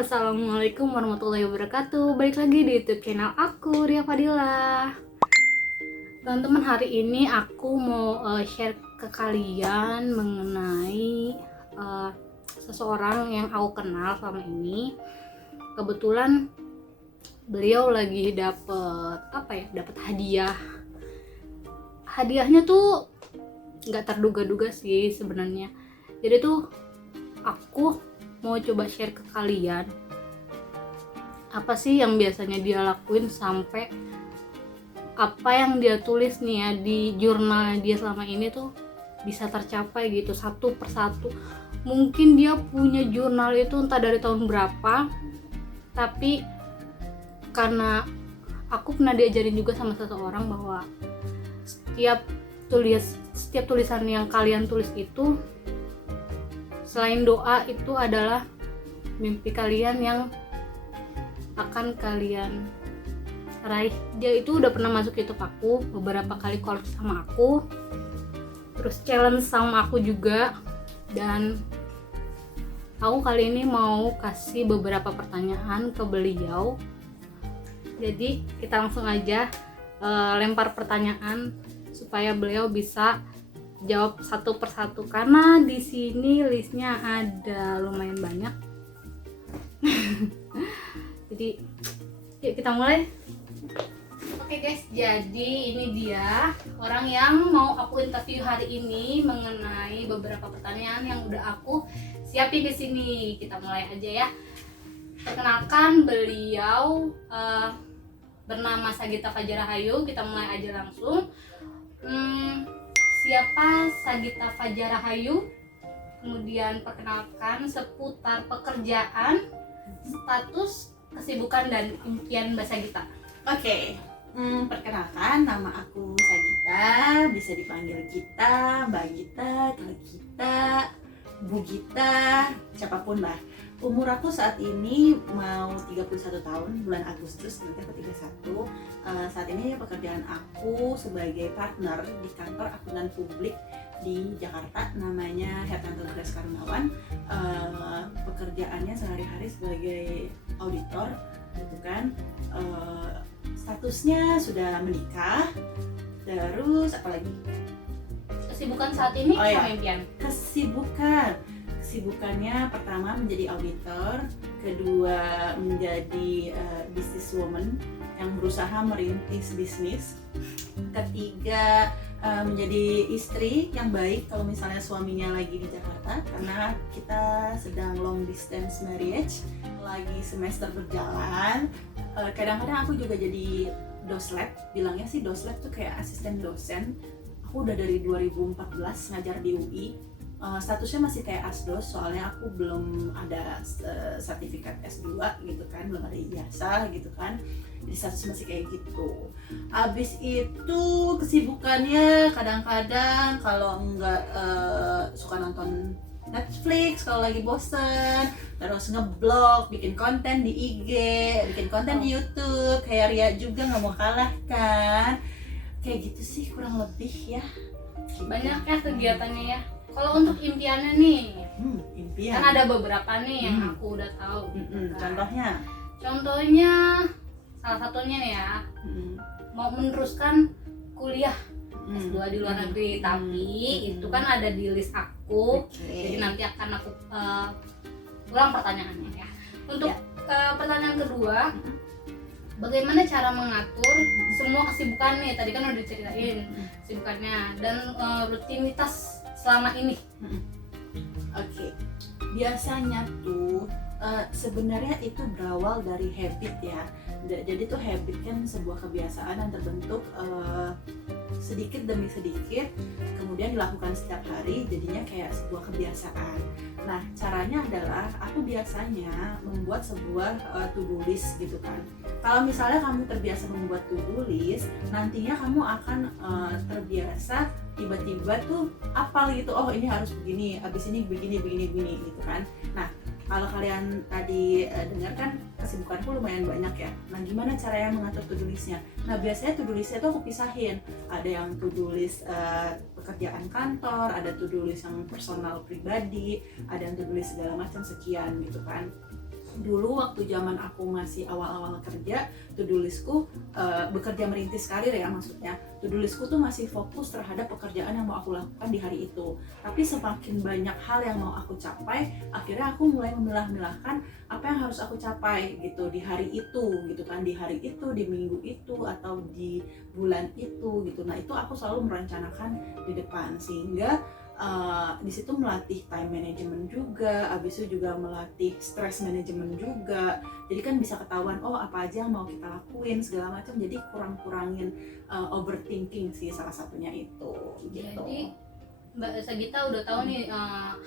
Wassalamualaikum warahmatullahi wabarakatuh. Balik lagi di YouTube channel aku, Ria Fadila. Teman-teman, hari ini aku mau share ke kalian mengenai seseorang yang aku kenal selama ini. Kebetulan beliau lagi dapet hadiah. Hadiahnya tuh nggak terduga-duga sih sebenarnya. Jadi tuh aku mau coba share ke kalian apa sih yang biasanya dia lakuin sampai apa yang dia tulis nih ya di jurnal dia selama ini tuh bisa tercapai gitu satu persatu. Mungkin dia punya jurnal itu entah dari tahun berapa, tapi karena aku pernah diajarin juga sama seseorang bahwa setiap tulisan yang kalian tulis itu selain doa itu adalah mimpi kalian yang akan kalian raih. Dia itu udah pernah masuk YouTube aku, beberapa kali collab sama aku, terus challenge sama aku juga. Dan aku kali ini mau kasih beberapa pertanyaan ke beliau. Jadi kita langsung aja lempar pertanyaan supaya beliau bisa jawab satu persatu, karena di sini listnya ada lumayan banyak. Jadi yuk kita mulai. Oke guys, jadi ini dia orang yang mau aku interview hari ini mengenai beberapa pertanyaan yang udah aku siapin di sini. Kita mulai aja ya. Perkenalkan, beliau bernama Sagita Fajra Rahayu. Kita mulai aja langsung. Siapa Sagita Fajra Rahayu? Kemudian perkenalkan seputar pekerjaan, status, kesibukan, dan impian Mbak Sagita. Oke, perkenalkan, nama aku Sagita, bisa dipanggil Gita, Mbak Gita, Kak Gita, Bu Gita, siapapun lah. Umur aku saat ini mau 31 tahun, bulan Agustus nanti aku 31. Saat ini pekerjaan aku sebagai partner di kantor akuntan publik di Jakarta, namanya Hertanto Grace Karmawan. Pekerjaannya sehari-hari sebagai auditor, gitu kan. Statusnya sudah menikah. Terus apa lagi? Kesibukan saat ini sama impian? Kesibukannya pertama menjadi auditor, kedua menjadi businesswoman yang berusaha merintis bisnis, ketiga menjadi istri yang baik kalau misalnya suaminya lagi di Jakarta, karena kita sedang long distance marriage, lagi semester berjalan. Kadang-kadang aku juga jadi doslab, bilangnya sih doslab tuh kayak asisten dosen. Aku udah dari 2014 ngajar di UI. Statusnya masih kayak asdos, soalnya aku belum ada sertifikat S2 gitu kan, belum ada ijazah gitu kan, jadi status masih kayak gitu. Abis itu kesibukannya kadang-kadang kalau enggak suka nonton Netflix kalau lagi bosen, terus ngeblog, bikin konten di IG, bikin konten di YouTube, kayak Ria juga nggak mau kalah kan, kayak gitu sih kurang lebih ya. Gitu. Banyak ya kegiatannya ya. Kalau untuk impiannya nih, impian kan ada beberapa nih yang aku udah tahu. Kan. Contohnya salah satunya nih ya, mau meneruskan kuliah S2 di luar negeri, tapi itu kan ada di list aku. Jadi nanti akan aku ulang pertanyaannya ya. Untuk pertanyaan kedua, bagaimana cara mengatur semua kesibukan nih? Tadi kan udah diceritain kesibukannya dan rutinitas selama ini. Oke. Biasanya tuh sebenarnya itu berawal dari habit ya. Jadi tuh habit kan sebuah kebiasaan yang terbentuk sedikit demi sedikit, kemudian dilakukan setiap hari, jadinya kayak sebuah kebiasaan. Nah, caranya adalah aku biasanya membuat sebuah to-do list gitu kan. Kalau misalnya kamu terbiasa membuat to-do list, nantinya kamu akan terbiasa tiba-tiba tuh apal gitu, oh ini harus begini, abis ini begini gitu kan. Nah, kalau kalian tadi dengar kan kesibukanku lumayan banyak ya. Nah, gimana caranya mengatur to-do listnya? Nah, biasanya to-do listnya tuh aku pisahin. Ada yang to-do list pekerjaan kantor, ada to-do list yang personal pribadi, ada yang to-do list segala macam sekian gitu kan. dulu waktu zaman aku masih awal-awal kerja, to-do listku bekerja merintis karir ya maksudnya, to-do listku tuh masih fokus terhadap pekerjaan yang mau aku lakukan di hari itu. Tapi semakin banyak hal yang mau aku capai, akhirnya aku mulai memilah-milahkan apa yang harus aku capai gitu di hari itu gitu kan, di hari itu, di minggu itu, atau di bulan itu gitu. Nah itu aku selalu merencanakan di depan, sehingga di situ melatih time management juga, abis itu juga melatih stress management juga. Jadi kan bisa ketahuan oh apa aja yang mau kita lakuin segala macam. Jadi kurangin overthinking sih salah satunya itu. Gitu. Jadi Mbak Sagita udah tahu nih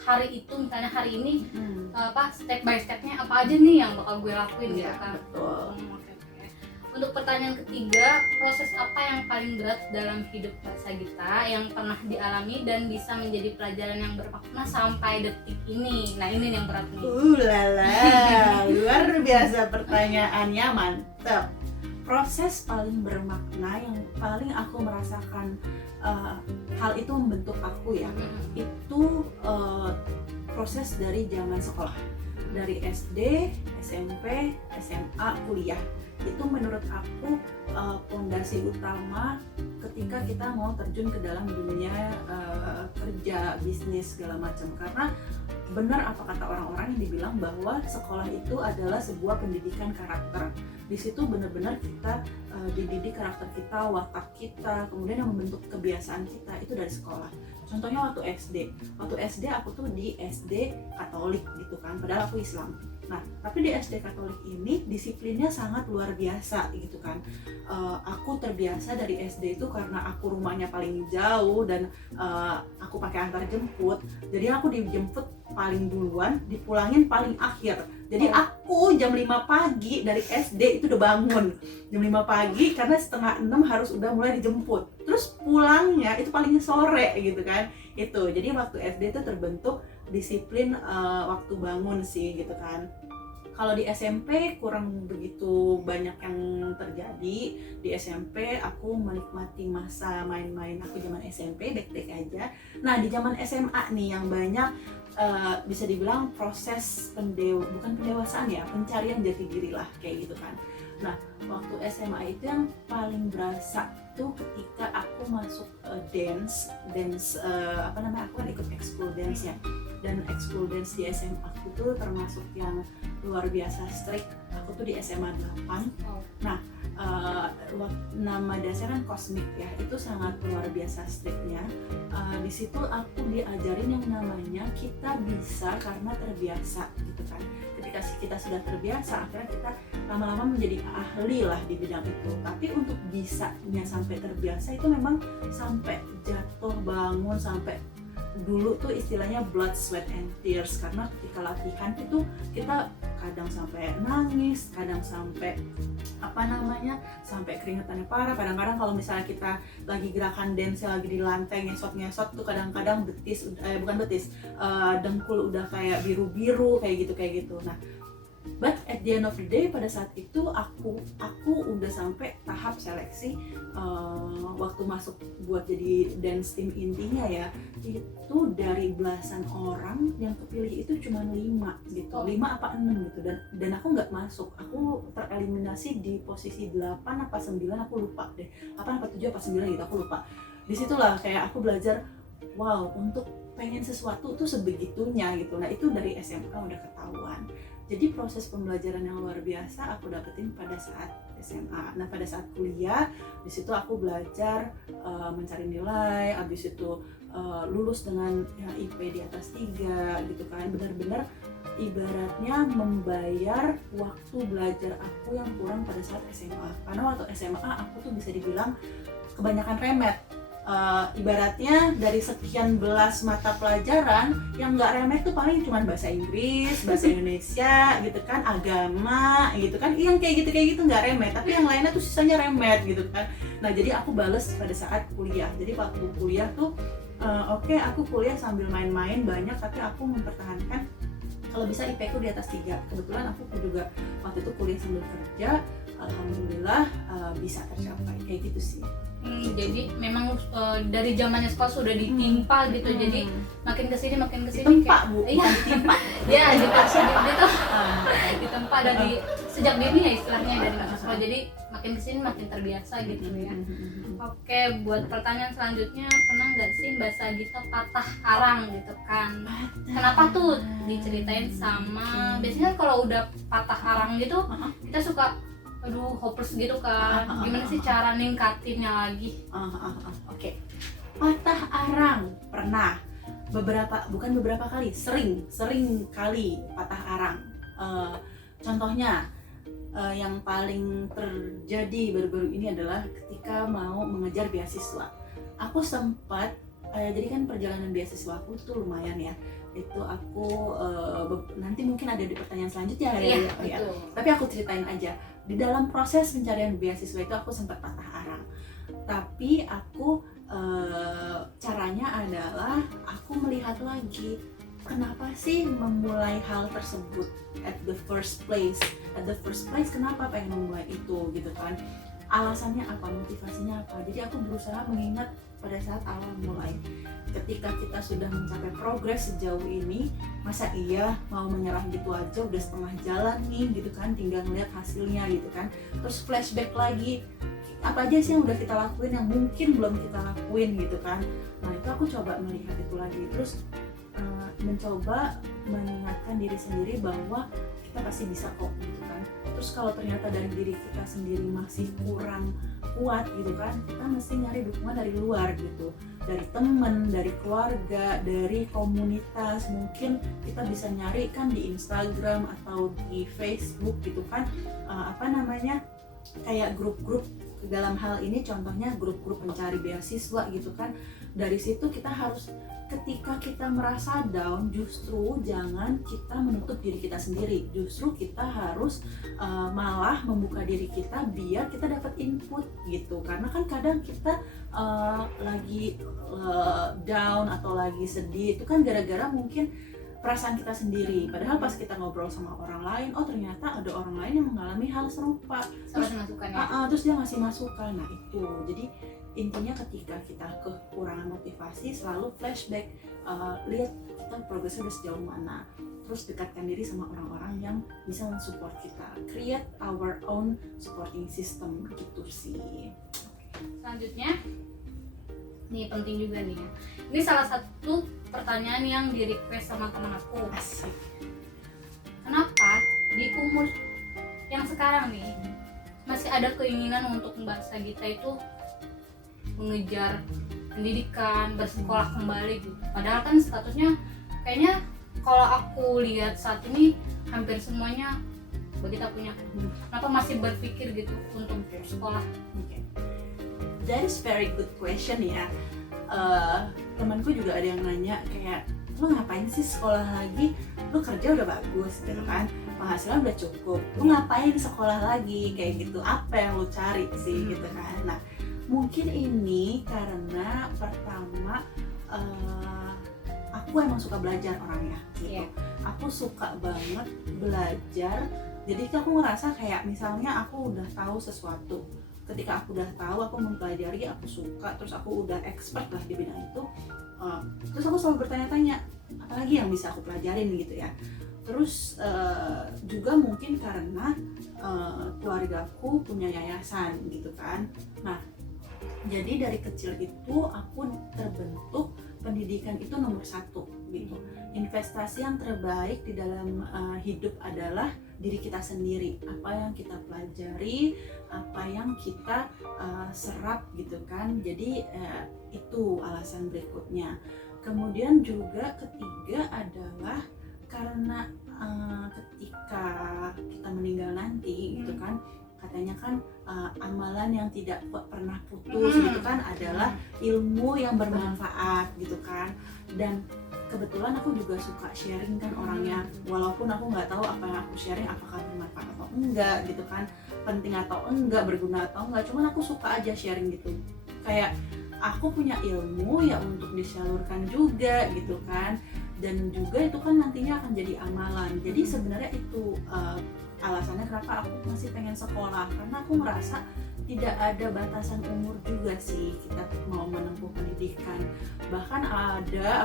hari itu, misalnya hari ini step by stepnya apa aja nih yang bakal gue lakuin gitu kan. Betul. Oke. Untuk pertanyaan ketiga, proses apa yang paling berat dalam hidup Mbak Sagita yang pernah dialami dan bisa menjadi pelajaran yang bermakna sampai detik ini? Nah ini yang berat nih. Lala, luar biasa pertanyaannya, mantap. Proses paling bermakna yang paling aku merasakan hal itu membentuk aku ya, itu proses dari zaman sekolah, dari SD, SMP, SMA, kuliah. Itu menurut aku fondasi utama ketika kita mau terjun ke dalam dunia kerja, bisnis segala macam. Karena benar apa kata orang-orang yang dibilang bahwa sekolah itu adalah sebuah pendidikan karakter. Di situ benar-benar kita dididik karakter kita, watak kita, kemudian yang membentuk kebiasaan kita itu dari sekolah. Contohnya waktu SD aku tuh di SD Katolik gitu kan, padahal aku Islam. Nah, tapi di SD Katolik ini disiplinnya sangat luar biasa gitu kan. Aku terbiasa dari SD itu karena aku rumahnya paling jauh dan aku pakai antar jemput. Jadi aku dijemput paling duluan, dipulangin paling akhir. Jadi aku jam 5 pagi dari SD itu udah bangun. Jam 5 pagi karena setengah 6 harus udah mulai dijemput. Terus pulangnya itu paling sore gitu kan. Itu. Jadi waktu SD itu terbentuk disiplin waktu bangun sih gitu kan. Kalau di SMP kurang begitu banyak yang terjadi. Di SMP aku menikmati masa main-main aku zaman SMP, baik-baik aja. Nah di zaman SMA nih yang banyak bisa dibilang proses bukan pendewasaan ya, pencarian jati diri lah kayak gitu kan. Nah waktu SMA itu yang paling berasa tuh ketika aku masuk dance aku kan ikut ekskul dance ya, dan ekskul dance di SMA aku tuh termasuk yang luar biasa strict. Aku tuh di SMA 8. Nah nama dasarnya kan kosmik ya, itu sangat luar biasa strictnya. Di situ aku diajarin yang namanya kita bisa karena terbiasa gitu kan. Ketika kita sudah terbiasa, akhirnya kita lama-lama menjadi ahli lah di bidang itu. Tapi untuk bisanya sampai terbiasa itu memang sampai jatuh bangun, sampai dulu tuh istilahnya blood, sweat, and tears. Karena ketika latihan itu kita kadang sampai nangis, kadang sampai sampai keringetannya parah. Kadang-kadang kalau misalnya kita lagi gerakan dance lagi di lantai ngesot-ngesot tuh kadang-kadang dengkul udah kayak biru-biru kayak gitu. Nah, but at the end of the day pada saat itu aku udah sampai tahap seleksi waktu masuk buat jadi dance team intinya ya, itu dari belasan orang yang kepilih itu cuma 5 gitu, 5 apa 6 gitu, dan aku nggak masuk, aku tereliminasi di posisi 8 apa 9, aku lupa deh, 8 apa 7 apa 9 gitu, aku lupa. Disitulah kayak aku belajar, wow, untuk pengen sesuatu tuh sebegitunya gitu. Nah itu dari SMA udah ketahuan. Jadi proses pembelajaran yang luar biasa aku dapetin pada saat SMA. Nah pada saat kuliah, di situ aku belajar mencari nilai, habis itu lulus dengan ya, IP di atas 3 gitu kan. Benar-benar ibaratnya membayar waktu belajar aku yang kurang pada saat SMA. Karena waktu SMA aku tuh bisa dibilang kebanyakan remet. Ibaratnya dari sekian belas mata pelajaran yang nggak remet tuh paling cuma bahasa Inggris, bahasa Indonesia gitu kan, agama gitu kan, yang kayak gitu nggak remet, tapi yang lainnya tuh sisanya remet gitu kan. Nah jadi aku bales pada saat kuliah. Jadi waktu kuliah tuh oke, aku kuliah sambil main-main banyak, tapi aku mempertahankan kalau bisa IP ku di atas 3. Kebetulan aku juga waktu itu kuliah sambil kerja, alhamdulillah bisa tercapai kayak gitu sih. Jadi memang dari zamannya sekolah sudah ditimpa gitu, jadi makin kesini ditempa bu, iya ditempa ya ditempa ada di sejak dini ya istilahnya dari mahasiswa, jadi makin kesini makin terbiasa gitu ya. Oke, buat pertanyaan selanjutnya, pernah nggak sih Mbak Sagita patah arang gitu kan? Kenapa tuh? Diceritain sama, biasanya kalau udah patah arang gitu kita suka aduh hopeless gitu kan, gimana sih cara ningkatinnya lagi? Oke. Patah arang pernah, bukan beberapa kali, sering kali patah arang. Contohnya yang paling terjadi baru-baru ini adalah ketika mau mengejar beasiswa. Aku sempat jadi kan perjalanan beasiswa aku tuh lumayan ya. Itu aku nanti mungkin ada di pertanyaan selanjutnya ya. Tapi aku ceritain aja. Di dalam proses pencarian beasiswa itu aku sempat patah arang. Tapi aku caranya adalah aku melihat lagi kenapa sih memulai hal tersebut at the first place kenapa pengen memulai itu gitu kan, alasannya apa, motivasinya apa. Jadi aku berusaha mengingat pada saat awal mulai, ketika kita sudah mencapai progres sejauh ini, masa iya mau menyerah gitu aja, udah setengah jalan nih gitu kan, tinggal ngeliat hasilnya gitu kan. Terus flashback lagi, apa aja sih yang udah kita lakuin yang mungkin belum kita lakuin gitu kan. Nah itu aku coba melihat itu lagi, terus mencoba mengingatkan diri sendiri bahwa kita pasti bisa kok gitu kan. Terus kalau ternyata dari diri kita sendiri masih kurang kuat gitu kan, kita mesti nyari dukungan dari luar gitu, dari temen, dari keluarga, dari komunitas. Mungkin kita bisa nyari kan di Instagram atau di Facebook gitu kan, kayak grup-grup dalam hal ini, contohnya grup-grup pencari beasiswa gitu kan. Dari situ kita harus, ketika kita merasa down, justru jangan kita menutup diri kita sendiri, justru kita harus malah membuka diri kita biar kita dapat input gitu. Karena kan kadang kita lagi down atau lagi sedih itu kan gara-gara mungkin perasaan kita sendiri, padahal pas kita ngobrol sama orang lain, oh ternyata ada orang lain yang mengalami hal serupa, terus dia ngasih masukan. Nah itu, jadi intinya ketika kita kekurangan motivasi, selalu flashback, lihat kita progresnya udah sejauh mana, terus dekatkan diri sama orang-orang yang bisa mensupport kita, create our own supporting system gitu sih. Selanjutnya, nih penting juga nih ya, ini salah satu pertanyaan yang di request sama teman aku. Asik. Kenapa di umur yang sekarang nih masih ada keinginan untuk Mbak Sagita itu mengejar pendidikan, bersekolah kembali gitu? Padahal kan statusnya kayaknya kalau aku lihat saat ini hampir semuanya Bagita punya. Kenapa masih berpikir gitu untuk sekolah? That is very good question ya. Temanku juga ada yang nanya kayak, lo ngapain sih sekolah lagi, lo kerja udah bagus gitu kan, penghasilan udah cukup, lo ngapain sekolah lagi kayak gitu, apa yang lo cari sih gitu kan. Nah mungkin ini karena pertama aku emang suka belajar orangnya gitu. Aku suka banget belajar, jadi aku ngerasa kayak misalnya aku udah tahu sesuatu, ketika aku udah tahu, aku mempelajari, aku suka, terus aku udah expert lah di bidang itu, terus aku selalu bertanya-tanya apalagi yang bisa aku pelajarin gitu ya. Terus juga mungkin karena keluargaku punya yayasan gitu kan. Nah jadi dari kecil itu aku terbentuk pendidikan itu nomor satu gitu. Investasi yang terbaik di dalam hidup adalah diri kita sendiri, apa yang kita pelajari, apa yang kita serap gitu kan. Jadi itu alasan berikutnya. Kemudian juga ketiga adalah karena ketika kita meninggal nanti gitu kan, katanya kan amalan yang tidak pernah putus gitu kan adalah ilmu yang bermanfaat gitu kan. Dan kebetulan aku juga suka sharing kan orangnya, walaupun aku nggak tahu apa yang aku sharing apakah bermanfaat atau enggak gitu kan, penting atau enggak, berguna atau enggak, cuman aku suka aja sharing gitu. Kayak aku punya ilmu ya untuk disalurkan juga gitu kan, dan juga itu kan nantinya akan jadi amalan. Jadi sebenarnya itu alasannya kenapa aku masih pengen sekolah, karena aku merasa tidak ada batasan umur juga sih kita mau menempuh pendidikan. Bahkan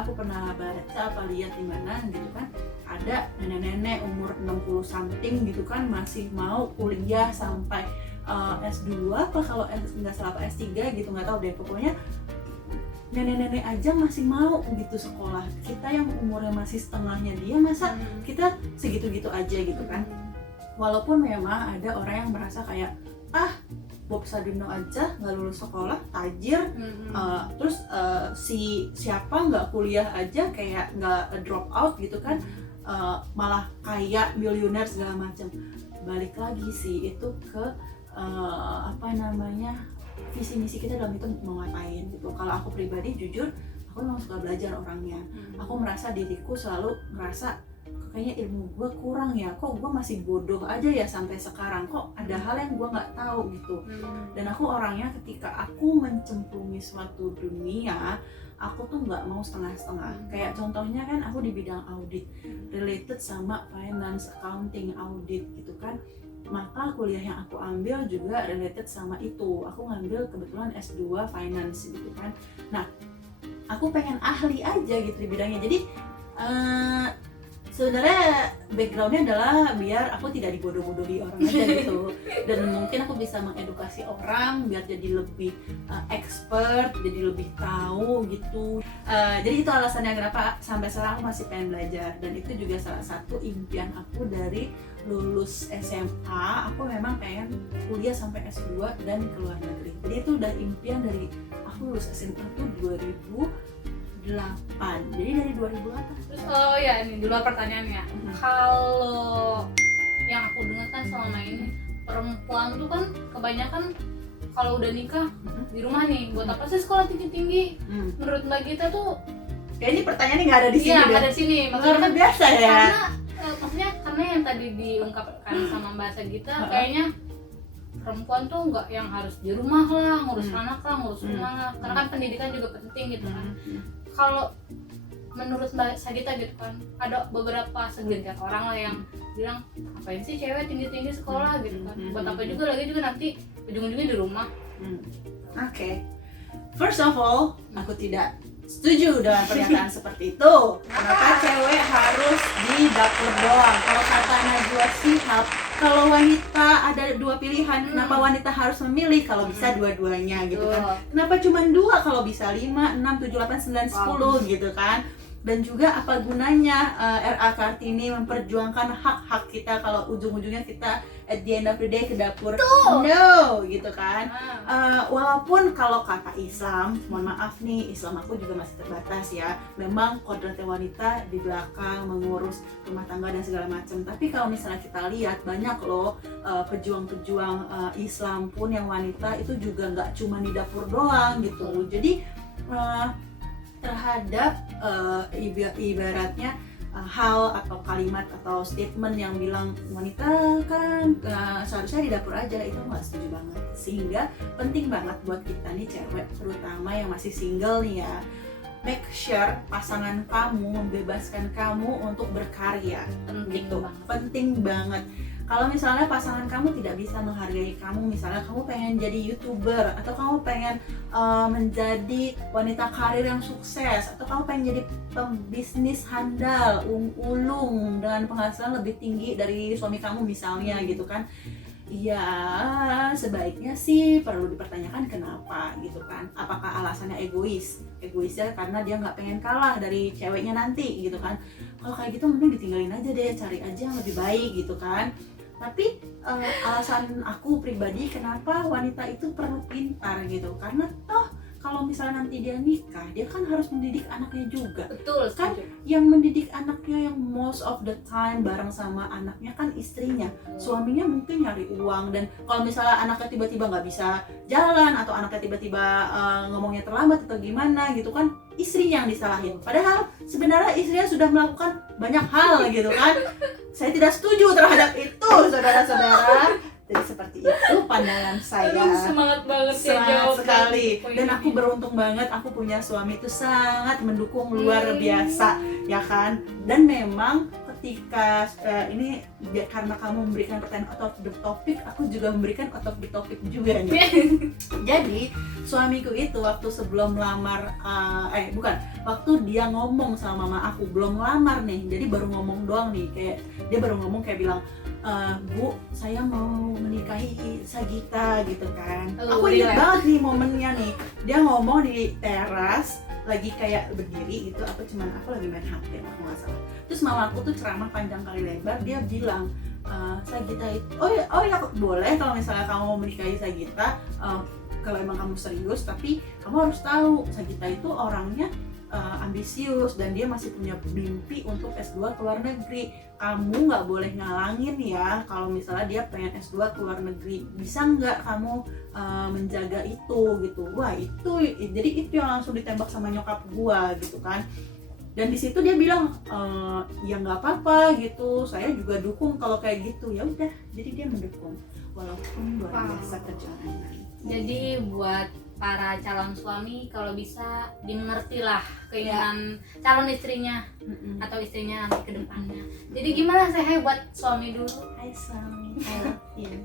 aku pernah baca apa lihat di mana gitu kan, ada nenek-nenek umur 60 something gitu kan masih mau kuliah sampai S2 apa kalau nggak salah S3 gitu, nggak tahu deh, pokoknya nenek-nenek aja masih mau gitu sekolah. Kita yang umurnya masih setengahnya dia, masa kita segitu-gitu aja gitu kan. Walaupun memang ada orang yang merasa kayak Bob Sadino aja nggak lulus sekolah, tajir, terus si siapa nggak kuliah aja kayak nggak drop out gitu kan, malah kaya, miliuner segala macam. Balik lagi sih itu ke visi misi kita dalam itu mau ngapain gitu. Kalau aku pribadi jujur, aku memang suka belajar orangnya. Aku merasa diriku selalu ngerasa kayaknya ilmu gue kurang ya, kok gue masih bodoh aja ya sampai sekarang, kok ada hal yang gue nggak tahu gitu. Dan aku orangnya ketika aku mencemplungi suatu dunia, aku tuh nggak mau setengah-setengah. Kayak contohnya kan aku di bidang audit, related sama finance, accounting, audit gitu kan. Maka kuliah yang aku ambil juga related sama itu. Aku ngambil kebetulan S2 finance gitu kan. Nah, aku pengen ahli aja gitu di bidangnya. Jadi sebenarnya backgroundnya adalah biar aku tidak dibodoh-bodohi orang aja gitu, dan mungkin aku bisa mengedukasi orang biar jadi lebih expert, jadi lebih tahu gitu. Jadi itu alasannya kenapa sampai sekarang aku masih pengen belajar, dan itu juga salah satu impian aku dari lulus SMA. Aku memang pengen kuliah sampai S2 dan ke luar negeri. Jadi itu udah impian dari aku lulus SMA tuh 2008. Jadi dari 2008. Terus ya ini di luar pertanyaannya, kalau yang aku dengar kan selama ini perempuan tuh kan kebanyakan kalau udah nikah di rumah nih, buat apa sih sekolah tinggi-tinggi? Menurut Mbak Gita tuh kayaknya pertanyaannya nggak ada di sini. Iya, nggak ada di sini. Maksudnya kan biasa ya. Karena yang tadi diungkapkan sama Mbak Gita, kayaknya perempuan tuh nggak yang harus di rumah lah, ngurus anak lah, ngurus rumah lah. Karena kan pendidikan juga penting gitu kan. Kalau menurut Mbak Sagita gitu kan, ada beberapa segelintir orang lah yang bilang, apain sih cewek tinggi-tinggi sekolah gitu kan, buat apa juga nanti ujung-ujungnya di rumah. Oke. First of all, aku tidak setuju dengan pernyataan seperti itu. Kenapa cewek harus di dapur doang? Kalau kata Najwa Shihab, kalau wanita ada dua pilihan, kenapa wanita harus memilih kalau bisa dua-duanya gitu kan? Kenapa cuma dua kalau bisa 5, 6, 7, 8, 9, 10 gitu kan? Dan juga apa gunanya RA Kartini memperjuangkan hak-hak kita kalau ujung-ujungnya kita at the end of the day ke dapur? No gitu kan. Walaupun kalau kata Islam, mohon maaf nih, Islam aku juga masih terbatas ya, memang kodratnya wanita di belakang mengurus rumah tangga dan segala macam. Tapi kalau misalnya kita lihat banyak loh pejuang-pejuang Islam pun yang wanita itu juga nggak cuma di dapur doang gitu. Jadi terhadap ibaratnya hal atau kalimat atau statement yang bilang wanita kan seharusnya di dapur aja, itu nggak setuju banget. Sehingga penting banget buat kita nih cewek, terutama yang masih single nih ya, make sure pasangan kamu membebaskan kamu untuk berkarya. Penting banget. Kalau misalnya pasangan kamu tidak bisa menghargai kamu, misalnya kamu pengen jadi YouTuber, atau kamu pengen menjadi wanita karir yang sukses, atau kamu pengen jadi pembisnis handal, ulung dengan penghasilan lebih tinggi dari suami kamu misalnya gitu kan, ya sebaiknya sih perlu dipertanyakan kenapa gitu kan. Apakah alasannya egoisnya karena dia nggak pengen kalah dari ceweknya nanti gitu kan. Kalau kayak gitu mending ditinggalin aja deh, cari aja yang lebih baik gitu kan. Tapi alasan aku pribadi kenapa wanita itu perlu pintar gitu, karena toh kalau misalnya nanti dia nikah, dia kan harus mendidik anaknya juga. Betul kan, yang mendidik anaknya, yang most of the time bareng sama anaknya kan istrinya. Suaminya mungkin nyari uang, dan kalau misalnya anaknya tiba-tiba nggak bisa jalan atau anaknya tiba-tiba ngomongnya terlambat atau gimana gitu kan, istrinya yang disalahin. Padahal sebenarnya istrinya sudah melakukan banyak hal gitu kan. Saya tidak setuju terhadap itu, saudara-saudara. Jadi seperti itu pandangan saya. Semangat banget ya, semangat sekali. Dan aku beruntung banget, aku punya suami itu sangat mendukung luar biasa, ya kan. Dan memang ketika ini karena kamu memberikan pertanyaan out of the topic, aku juga memberikan out of the topic juga nih. Jadi suamiku itu waktu sebelum melamar, waktu dia ngomong sama mama aku, belum melamar nih, jadi baru ngomong doang nih, kayak dia baru ngomong kayak bilang, Bu, saya mau menikahi Sagita gitu kan. Aku ingat banget nih momennya nih, dia ngomong di teras, lagi kayak berdiri gitu, aku lagi main HP aku nggak salah. Terus mama aku tuh ceramah panjang kali lebar, dia bilang, Sagita itu, oh ya boleh kalau misalnya kamu mau menikahi Sagita, kalau emang kamu serius, tapi kamu harus tahu Sagita itu orangnya ambisius dan dia masih punya mimpi untuk S2 ke luar negeri. Kamu nggak boleh ngalangin ya kalau misalnya dia pengen S2 ke luar negeri. Bisa nggak kamu menjaga itu gitu. Wah itu, jadi itu yang langsung ditembak sama nyokap gua gitu kan. Dan di situ dia bilang, ya nggak apa-apa gitu, saya juga dukung kalau kayak gitu. Ya udah, jadi dia mendukung walaupun luar biasa perjalanan. Jadi buat para calon suami, kalau bisa dimengertilah keinginan calon istrinya atau istrinya nanti ke depannya. Jadi gimana, saya buat suami dulu. Hai suami, I love you.